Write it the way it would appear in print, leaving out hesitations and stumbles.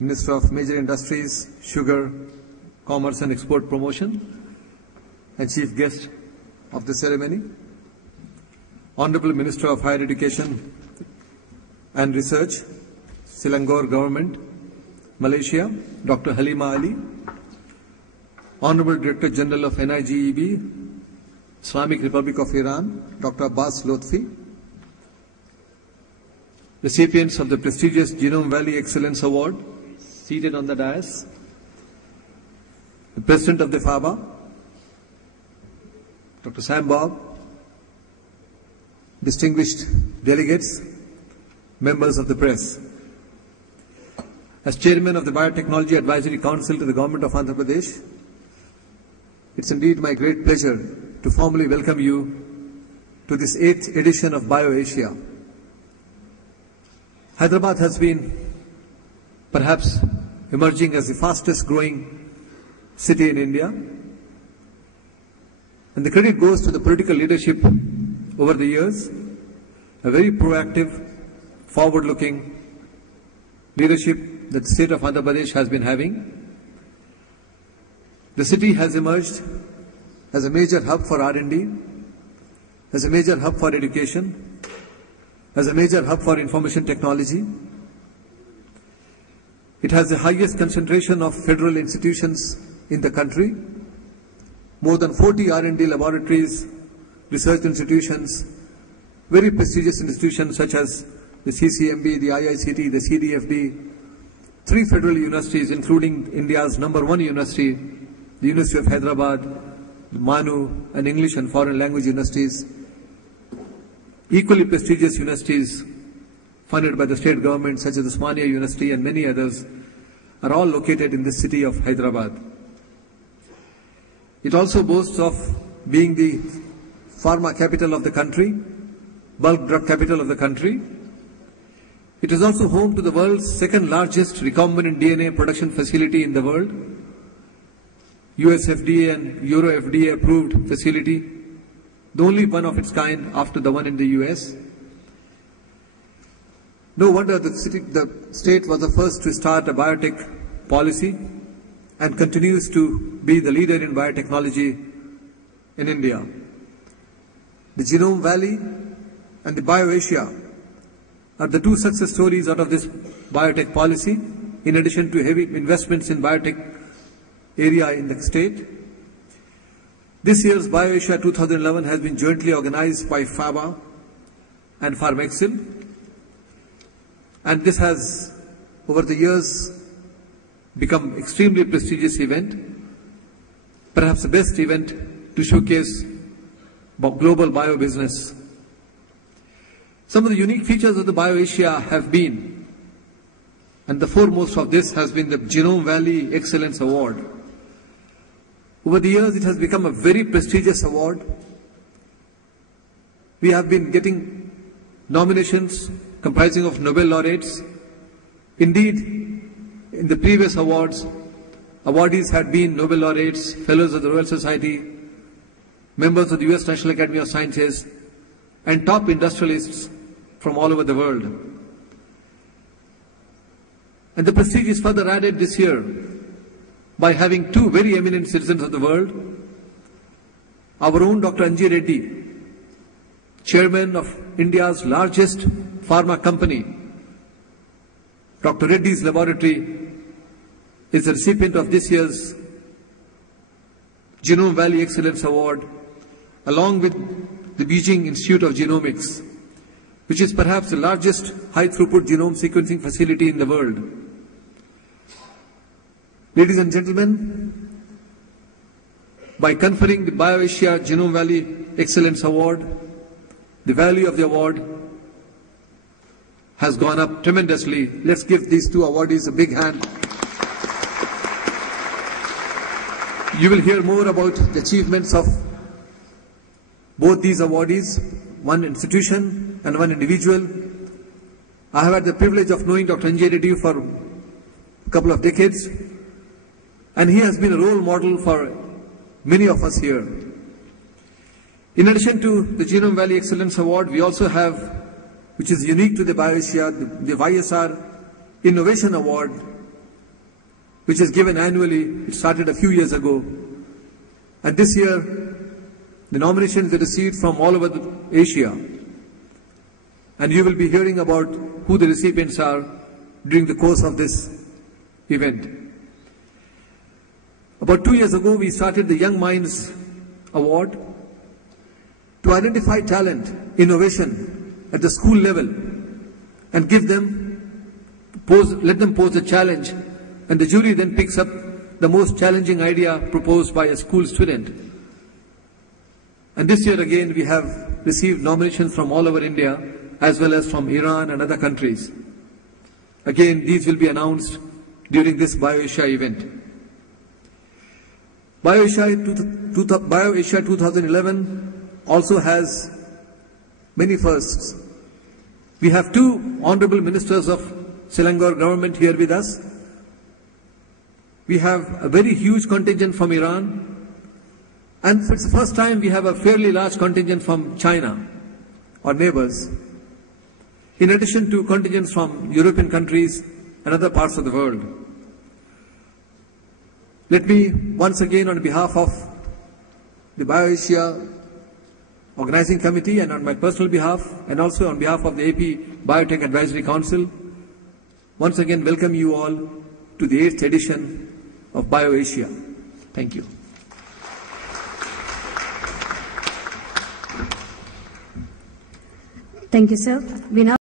Minister of Major Industries, Sugar, Commerce and Export Promotion, and Chief Guest of the ceremony, Honorable Minister of Higher Education and Research, Selangor Government, Malaysia, Dr. Halima Ali, Honorable Director General of NIGEB, Islamic Republic of Iran, Dr. Abbas Lotfi, recipients of the prestigious Genome Valley Excellence Award, seated on the dais, the President of the FABA, Dr. Sam Bob, distinguished delegates, members of the press. As Chairman of the Biotechnology Advisory Council to the Government of Andhra Pradesh, it's indeed my great pleasure to formally welcome you to this 8th edition of BioAsia. Hyderabad has been perhaps emerging as the fastest growing city in India. And the credit goes to the political leadership over the years, a very proactive, forward-looking leadership that the state of Andhra Pradesh has been having. The city has emerged as a major hub for R&D, as a major hub for education, as a major hub for information technology. It has the highest concentration of federal institutions in the country, more than 40 R&D laboratories, research institutions, very prestigious institutions such as the CCMB, the IICT, the CDFD, 3 federal universities including India's #1 university, the University of Hyderabad, the Manu and English and foreign language universities, equally prestigious universities funded by the state government such as Osmania University and many others are all located in the city of Hyderabad. It also boasts of being the pharma capital of the country, bulk drug capital of the country. It is also home to the world's 2nd largest recombinant DNA production facility in the world, US FDA and Euro FDA approved facility, the only one of its kind after the one in the US. No wonder the state was the first to start a biotech policy and continues to be the leader in biotechnology in India. The Genome Valley and the BioAsia are the 2 success stories out of this biotech policy, in addition to heavy investments in biotech area in the state. This year's BioAsia 2011 has been jointly organized by FABA and Pharmexil, and this has, over the years, become extremely prestigious event, perhaps the best event to showcase global bio business. Some of the unique features of the BioAsia have been, and the foremost of this has been the Genome Valley Excellence Award. Over the years, it has become a very prestigious award. We have been getting nominations comprising of Nobel laureates. Indeed, in the previous awards, awardees had been Nobel laureates, fellows of the Royal Society, members of the US National Academy of Sciences, and top industrialists from all over the world. And the prestige is further added this year by having 2 very eminent citizens of the world. Our own Dr. Anji Reddy, chairman of India's largest pharma company, Dr. Reddy's laboratory, is the recipient of this year's Genome Valley Excellence Award, along with the Beijing Institute of Genomics, which is perhaps the largest high-throughput genome sequencing facility in the world. Ladies and gentlemen, by conferring the BioAsia Genome Valley Excellence Award, the value of the award has gone up tremendously. Let's give these 2 awardees a big hand. You will hear more about the achievements of both these awardees, one institution and one individual. I have had the privilege of knowing Dr. Anji Reddy for a couple of decades, and he has been a role model for many of us here. In addition to the Genome Valley Excellence Award, we also have, which is unique to the BioAsia, the YSR Innovation Award, which is given annually. It started a few years ago. And this year, the nominations were received from all over Asia. And you will be hearing about who the recipients are during the course of this event. About 2 years ago, we started the Young Minds Award to identify talent, innovation at the school level and let them pose a challenge, and the jury then picks up the most challenging idea proposed by a school student. And this year again we have received nominations from all over India as well as from Iran and other countries. Again, these will be announced during this BioAsia event. BioAsia 2011 also has many firsts. We have 2 honorable ministers of Selangor government here with us. We have a very huge contingent from Iran, and it's the first time we have a fairly large contingent from China, our neighbors, in addition to contingents from European countries and other parts of the world. Let me once again, on behalf of the BioAsia Organizing Committee and on my personal behalf and also on behalf of the AP Biotech Advisory Council, once again welcome you all to the 8th edition of BioAsia. Thank you. Thank you, sir. We now